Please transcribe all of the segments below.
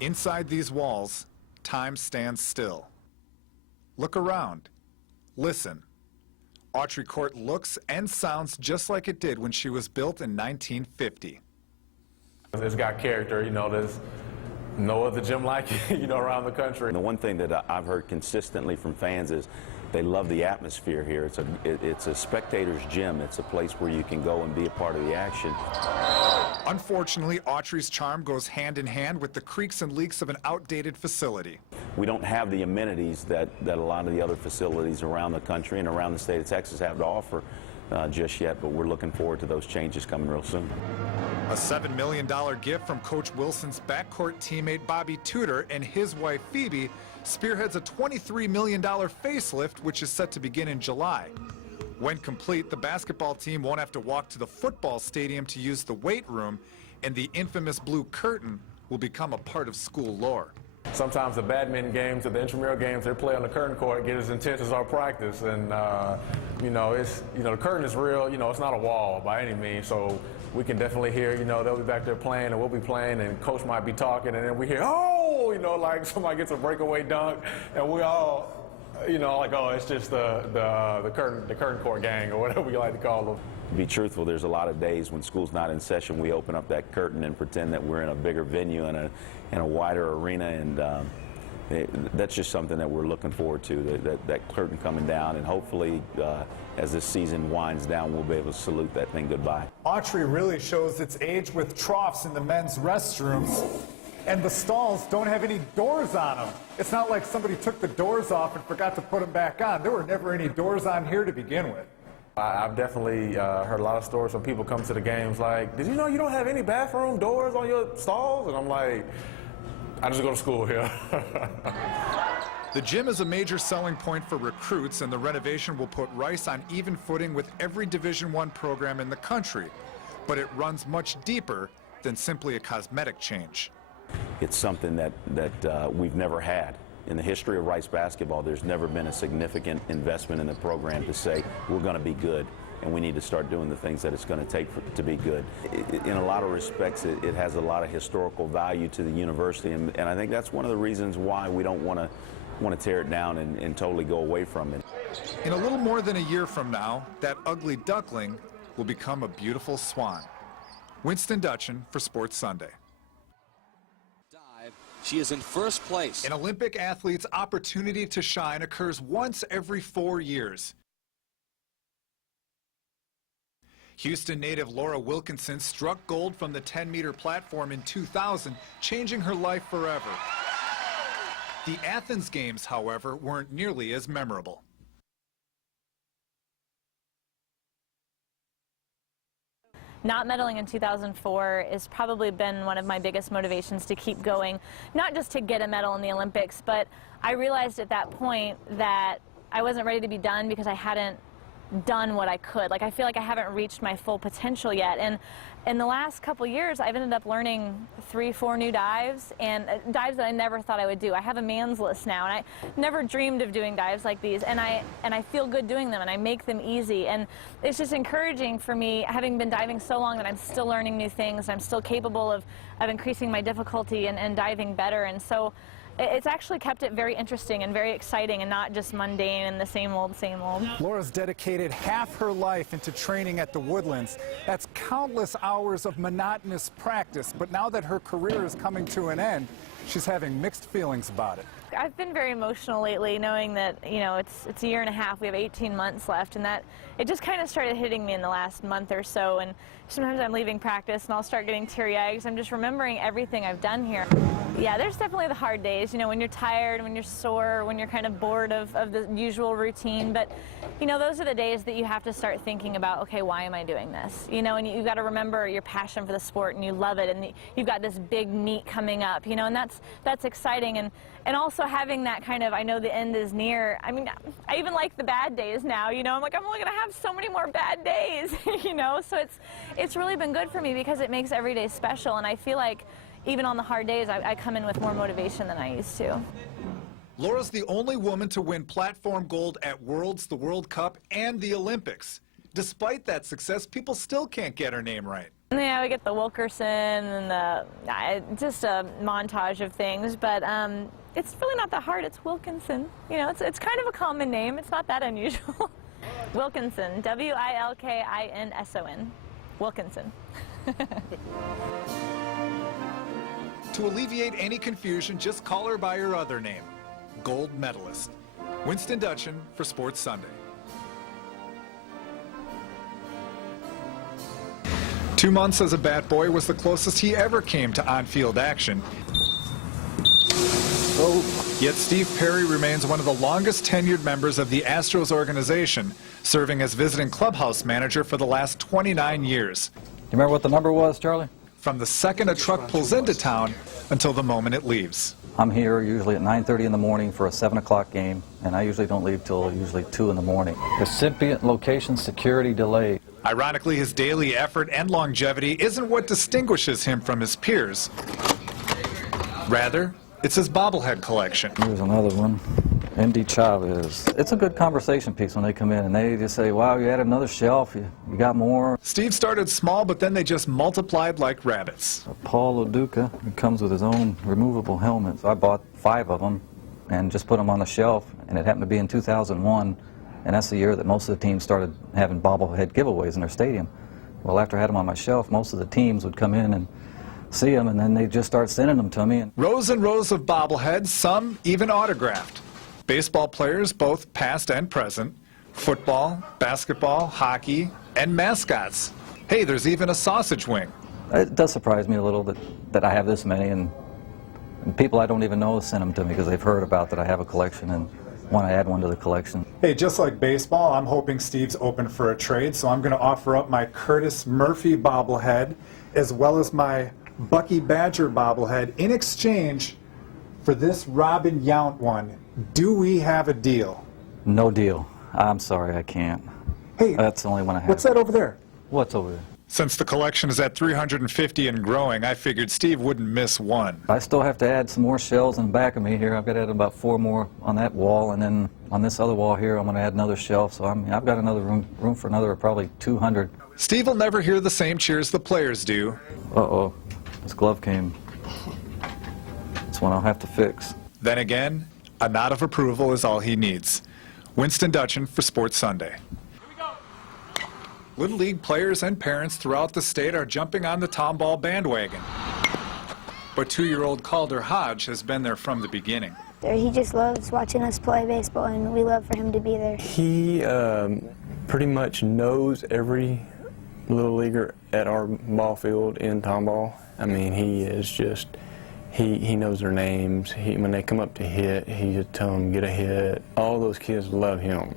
Inside these walls, time stands still. Look around. Listen. Autry Court looks and sounds just like it did when she was built in 1950. It's got character, you know, there's no other gym like it, you know, around the country. The one thing that I've heard consistently from fans is they love the atmosphere here. It's a spectator's gym. It's a place where you can go and be a part of the action. Unfortunately, Autry's charm goes hand in hand with the creaks and leaks of an outdated facility. We don't have the amenities that a lot of the other facilities around the country and around the state of Texas have to offer just yet, but we're looking forward to those changes coming real soon. A $7 million gift from Coach Wilson's backcourt teammate Bobby Tudor and his wife Phoebe spearheads a $23 million facelift, which is set to begin in July. When complete, the basketball team won't have to walk to the football stadium to use the weight room, and the infamous blue curtain will become a part of school lore. Sometimes the badminton games or the intramural games, they play on the curtain court, get as intense as our practice. And, the curtain is real. You know, it's not a wall by any means. So we can definitely hear, they'll be back there playing and we'll be playing and coach might be talking and then we hear, oh, like somebody gets a breakaway dunk and we all, like, oh, it's just the curtain court gang or whatever we like to call them. To be truthful, there's a lot of days when school's not in session, we open up that curtain and pretend that we're in a bigger venue and a wider arena, and that's just something that we're looking forward to, that curtain coming down, and hopefully as this season winds down, we'll be able to salute that thing goodbye. Autry really shows its age with troughs in the men's restrooms, and the stalls don't have any doors on them. It's not like somebody took the doors off and forgot to put them back on. There were never any doors on here to begin with. I've definitely heard a lot of stories when people come to the games like, did you know you don't have any bathroom doors on your stalls? And I'm like, I just go to school here. The gym is a major selling point for recruits, and the renovation will put Rice on even footing with every Division I program in the country. But it runs much deeper than simply a cosmetic change. It's something that we've never had. In the history of Rice basketball, there's never been a significant investment in the program to say we're going to be good and we need to start doing the things that it's going to take to be good. In a lot of respects, it has a lot of historical value to the university, and I think that's one of the reasons why we don't want to tear it down and totally go away from it. In a little more than a year from now, that ugly duckling will become a beautiful swan. Winston Dutchin for Sports Sunday. She is in first place. An Olympic athlete's opportunity to shine occurs once every 4 years. Houston native Laura Wilkinson struck gold from the 10-meter platform in 2000, changing her life forever. The Athens Games, however, weren't nearly as memorable. Not medaling in 2004 has probably been one of my biggest motivations to keep going, not just to get a medal in the Olympics, but I realized at that point that I wasn't ready to be done because I hadn't done what I could. Like, I feel like I haven't reached my full potential yet. And in the last couple years, I've ended up learning 3-4 new dives, and dives that I never thought I would do. I have a man's list now, and I never dreamed of doing dives like these, and I feel good doing them, and I make them easy. And it's just encouraging for me, having been diving so long, that I'm still learning new things. I'm still capable of increasing my difficulty and diving better. And so it's actually kept it very interesting and very exciting and not just mundane and the same old, same old. Laura's dedicated half her life into training at the Woodlands. That's countless hours of monotonous practice, but now that her career is coming to an end, she's having mixed feelings about it. I've been very emotional lately, knowing that, it's a year and a half, we have 18 months left, and that it just kind of started hitting me in the last month or so, and sometimes I'm leaving practice and I'll start getting teary-eyed because I'm just remembering everything I've done here. Yeah, there's definitely the hard days, when you're tired, when you're sore, when you're kind of bored of the usual routine, but, those are the days that you have to start thinking about, okay, why am I doing this? And you've got to remember your passion for the sport and you love it, and you've got this big meet coming up, and that's exciting, and also having that kind of, I know the end is near. I mean, I even like the bad days now, I'm like, I'm only going to have so many more bad days, so it's really been good for me because it makes every day special, and I feel like even on the hard days, I come in with more motivation than I used to. Laura's the only woman to win platform gold at the World Cup, and the Olympics. Despite that success, people still can't get her name right. And yeah, we get the Wilkerson and just a montage of things, but it's really not that hard. It's Wilkinson. You know, it's kind of a common name. It's not that unusual. Wilkinson, W-I-L-K-I-N-S-O-N. Wilkinson. To alleviate any confusion, just call her by her other name, gold medalist. Winston Dutchin for Sports Sunday. 2 months as a bat boy was the closest he ever came to on-field action. Yet Steve Perry remains one of the longest tenured members of the Astros organization, serving as visiting clubhouse manager for the last 29 years. Do you remember what the number was, Charlie? From the second a truck pulls into town until the moment it leaves. I'm here usually at 9:30 in the morning for a 7 o'clock game, and I usually don't leave till usually 2 in the morning. Recipient location security delay. Ironically, his daily effort and longevity isn't what distinguishes him from his peers. Rather, it's his bobblehead collection. Here's another one, Andy Chavez. It's a good conversation piece when they come in and they just say, wow, you added another shelf, you got more. Steve started small, but then they just multiplied like rabbits. Paul Oduka, he comes with his own removable helmets. I bought 5 of them and just put them on the shelf, and it happened to be in 2001. And that's the year that most of the teams started having bobblehead giveaways in their stadium. Well, after I had them on my shelf, most of the teams would come in and see them, and then they'd just start sending them to me. Rows and rows of bobbleheads, some even autographed. Baseball players, both past and present, football, basketball, hockey, and mascots. Hey, there's even a sausage wing. It does surprise me a little that I have this many, and people I don't even know send them to me because they've heard about that I have a collection and want to add one to the collection. Hey, just like baseball, I'm hoping Steve's open for a trade, so I'm going to offer up my Curtis Murphy bobblehead as well as my Bucky Badger bobblehead in exchange for this Robin Yount one. Do we have a deal? No deal. I'm sorry, I can't. Hey, that's the only one I have. What's that over there? What's over there? Since the collection is at 350 and growing, I figured Steve wouldn't miss one. I still have to add some more shelves in the back of me here. I've got to add about 4 more on that wall, and then on this other wall here, I'm going to add another shelf. So I've got another room for another probably 200. Steve will never hear the same cheers the players do. Uh-oh, this glove came. This one I'll have to fix. Then again, a nod of approval is all he needs. Winston Dutchin for Sports Sunday. Little League players and parents throughout the state are jumping on the tomball bandwagon. But 2-year-old Calder Hodge has been there from the beginning. He just loves watching us play baseball, and we love for him to be there. He pretty much knows every Little Leaguer at our ball field in tomball. I mean, he is just, he knows their names. When they come up to hit, he just tell them, get a hit. All those kids love him.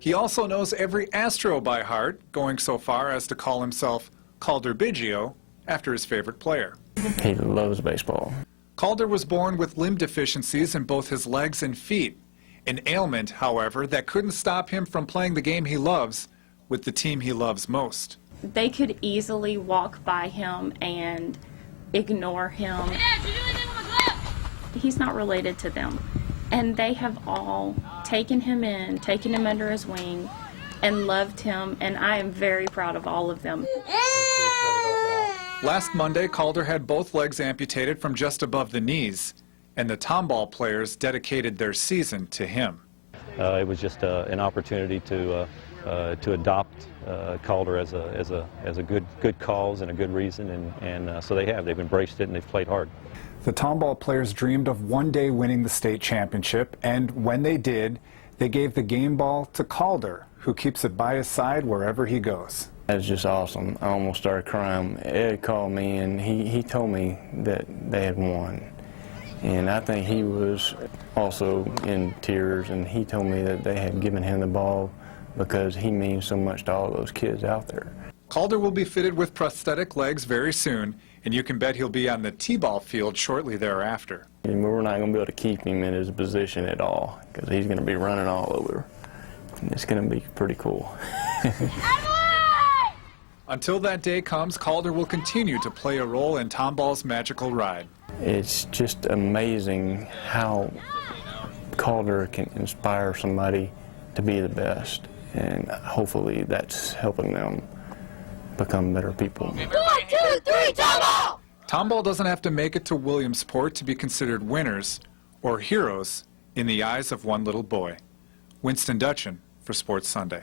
He also knows every Astro by heart, going so far as to call himself Calder Biggio after his favorite player. He loves baseball. Calder was born with limb deficiencies in both his legs and feet. An ailment, however, that couldn't stop him from playing the game he loves with the team he loves most. They could easily walk by him and ignore him. Hey, Dad, you doing anything with my glove? He's not related to them. And they have all taken him in, taken him under his wing, and loved him, and I am very proud of all of them. Last Monday, Calder had both legs amputated from just above the knees, and the tomball players dedicated their season to him. It was just an opportunity to adopt Calder as a good cause and a good reason, and so they've embraced it and they've played hard. The tomball players dreamed of one day winning the state championship, and when they did, they gave the game ball to Calder, who keeps it by his side wherever he goes. That's just awesome. I almost started crying. Ed called me and he told me that they had won. And I think he was also in tears, and he told me that they had given him the ball because he means so much to all those kids out there. Calder will be fitted with prosthetic legs very soon, and you can bet he'll be on the T-ball field shortly thereafter. And we're not going to be able to keep him in his position at all because he's going to be running all over. And it's going to be pretty cool. Until that day comes, Calder will continue to play a role in tomball's magical ride. It's just amazing how Calder can inspire somebody to be the best, and hopefully that's helping them become better people. 1, 2, 3, tomball! Tomball doesn't have to make it to Williamsport to be considered winners or heroes in the eyes of one little boy. Winston Dutchin for Sports Sunday.